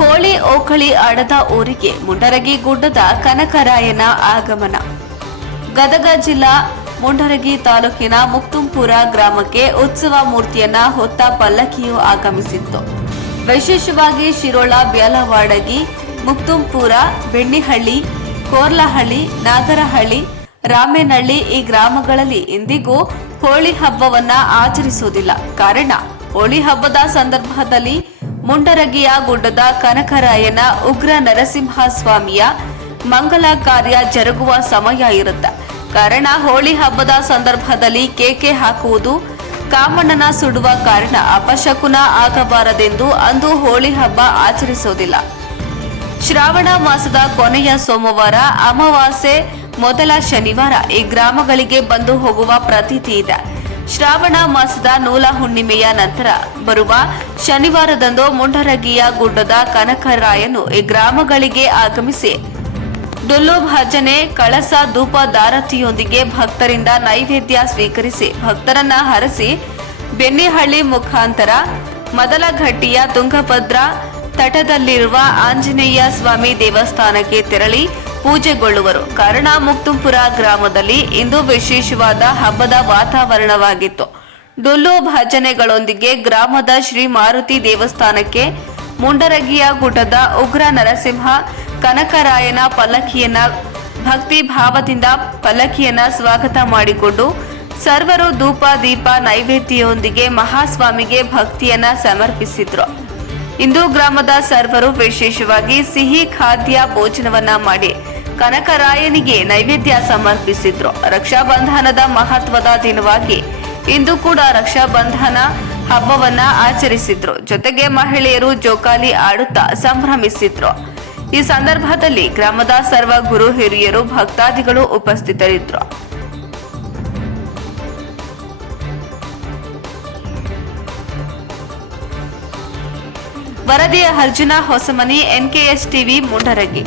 ಹೋಳಿ ಓಕಳಿ ಆಡದ ಊರಿಗೆ ಮುಂಡರಗಿ ಗುಡ್ಡದ ಕನಕರಾಯನ ಆಗಮನ. ಗದಗ ಜಿಲ್ಲಾ ಮುಂಡರಗಿ ತಾಲೂಕಿನ ಮುಕ್ತುಂಪುರ ಗ್ರಾಮಕ್ಕೆ ಉತ್ಸವ ಮೂರ್ತಿಯನ್ನ ಹೊತ್ತ ಪಲ್ಲಕ್ಕಿಯು ಆಗಮಿಸಿತ್ತು. ವಿಶೇಷವಾಗಿ ಶಿರೋಳ, ಬ್ಯಾಲವಾಡಗಿ, ಮುಕ್ತುಂಪುರ, ಬೆಣ್ಣಿಹಳ್ಳಿ, ಕೋರ್ಲಹಳ್ಳಿ, ನಾಗರಹಳ್ಳಿ, ರಾಮೇನಹಳ್ಳಿ ಈ ಗ್ರಾಮಗಳಲ್ಲಿ ಇಂದಿಗೂ ಹೋಳಿ ಹಬ್ಬವನ್ನ ಆಚರಿಸುವುದಿಲ್ಲ. ಕಾರಣ, ಹೋಳಿ ಹಬ್ಬದ ಸಂದರ್ಭದಲ್ಲಿ ಮುಂಡರಗಿಯ ಗುಡ್ಡದ ಕನಕರಾಯನ ಉಗ್ರ ನರಸಿಂಹ ಸ್ವಾಮಿಯ ಮಂಗಲ ಕಾರ್ಯ ಜರುಗುವ ಸಮಯ ಇರುತ್ತೆ. ಕಾರಣ ಹೋಳಿ ಹಬ್ಬದ ಸಂದರ್ಭದಲ್ಲಿ ಕೇಕೆ ಹಾಕುವುದು ಕಾಮಣ್ಣನ ಸುಡುವ ಕಾರಣ ಅಪಶಕುನ ಆಗಬಾರದೆಂದು ಅಂದು ಹೋಳಿ ಹಬ್ಬ ಆಚರಿಸುವುದಿಲ್ಲ. ಶ್ರಾವಣ ಮಾಸದ ಕೊನೆಯ ಸೋಮವಾರ ಅಮಾವಾಸ್ಯೆ ಮೊದಲ ಶನಿವಾರ ಈ ಗ್ರಾಮಗಳಿಗೆ ಬಂದು ಹೋಗುವ ಪ್ರತೀತಿ ಇದೆ. ಶ್ರಾವಣ ಮಾಸದ ನೂಲ ಹುಣ್ಣಿಮೆಯ ನಂತರ ಬರುವ ಶನಿವಾರದಂದು ಮುಂಡರಗಿಯ ಗುಡ್ಡದ ಕನಕರಾಯನು ಈ ಗ್ರಾಮಗಳಿಗೆ ಆಗಮಿಸಿ ಡೊಲ್ಲು ಭಜನೆ, ಕಳಸ, ಧೂಪ ದಾರತಿಯೊಂದಿಗೆ ಭಕ್ತರಿಂದ ನೈವೇದ್ಯ ಸ್ವೀಕರಿಸಿ ಭಕ್ತರನ್ನ ಹರಸಿ ಬೆನ್ನಿಹಳ್ಳಿ ಮುಖಾಂತರ ಮೊದಲ ಘಟ್ಟಿಯ ತುಂಗಭದ್ರಾ ತಟದಲ್ಲಿರುವ ಆಂಜನೇಯ ಸ್ವಾಮಿ ದೇವಸ್ಥಾನಕ್ಕೆ ತೆರಳಿ ಪೂಜೆಗೊಳ್ಳುವರು. ಕರ್ಣಾ ಮುಕ್ತುಂಪುರ ಗ್ರಾಮದಲ್ಲಿ ಇಂದು ವಿಶೇಷವಾದ ಹಬ್ಬದ ವಾತಾವರಣವಾಗಿತ್ತು. ಡೊಳ್ಳು ಭಜನೆಗಳೊಂದಿಗೆ ಗ್ರಾಮದ ಶ್ರೀ ಮಾರುತಿ ದೇವಸ್ಥಾನಕ್ಕೆ ಮುಂಡರಗಿಯ ಗುಡ್ಡದ ಉಗ್ರ ನರಸಿಂಹ, ಕನಕರಾಯನ ಪಲ್ಲಕ್ಕಿಯನ್ನ, ಭಕ್ತಿ ಭಾವದಿಂದ ಪಲ್ಲಕ್ಕಿಯನ್ನ ಸ್ವಾಗತ ಮಾಡಿಕೊಂಡು ಸರ್ವರು ಧೂಪ ದೀಪ ನೈವೇದ್ಯೆಯೊಂದಿಗೆ ಮಹಾಸ್ವಾಮಿಗೆ ಭಕ್ತಿಯನ್ನ ಸಮರ್ಪಿಸಿದ್ರು. ಇಂದು ಗ್ರಾಮದ ಸರ್ವರು ವಿಶೇಷವಾಗಿ ಸಿಹಿ ಖಾದ್ಯ ಭೋಜನವನ್ನ ಮಾಡಿ ಕನಕರಾಯನಿಗೆ ನೈವೇದ್ಯ ಸಮರ್ಪಿಸಿದ್ರು. ರಕ್ಷಾಬಂಧನದ ಮಹತ್ವದ ದಿನವಾಗಿ ಇಂದು ಕೂಡ ರಕ್ಷಾಬಂಧನ ಹಬ್ಬವನ್ನ ಆಚರಿಸಿದ್ರು. ಜೊತೆಗೆ ಮಹಿಳೆಯರು ಜೋಕಾಲಿ ಆಡುತ್ತಾ ಸಂಭ್ರಮಿಸಿದ್ರು. ಈ ಸಂದರ್ಭದಲ್ಲಿ ಗ್ರಾಮದ ಸರ್ವ ಗುರು ಹಿರಿಯರು ಭಕ್ತಾದಿಗಳು ಉಪಸ್ಥಿತರಿದ್ದರು ವರದಿಯ ಅರ್ಜುನ ಹೊಸಮನಿ ಎನ್ಕೆಎಸ್ ಟಿವಿ ಮುಂಡರಗಿ.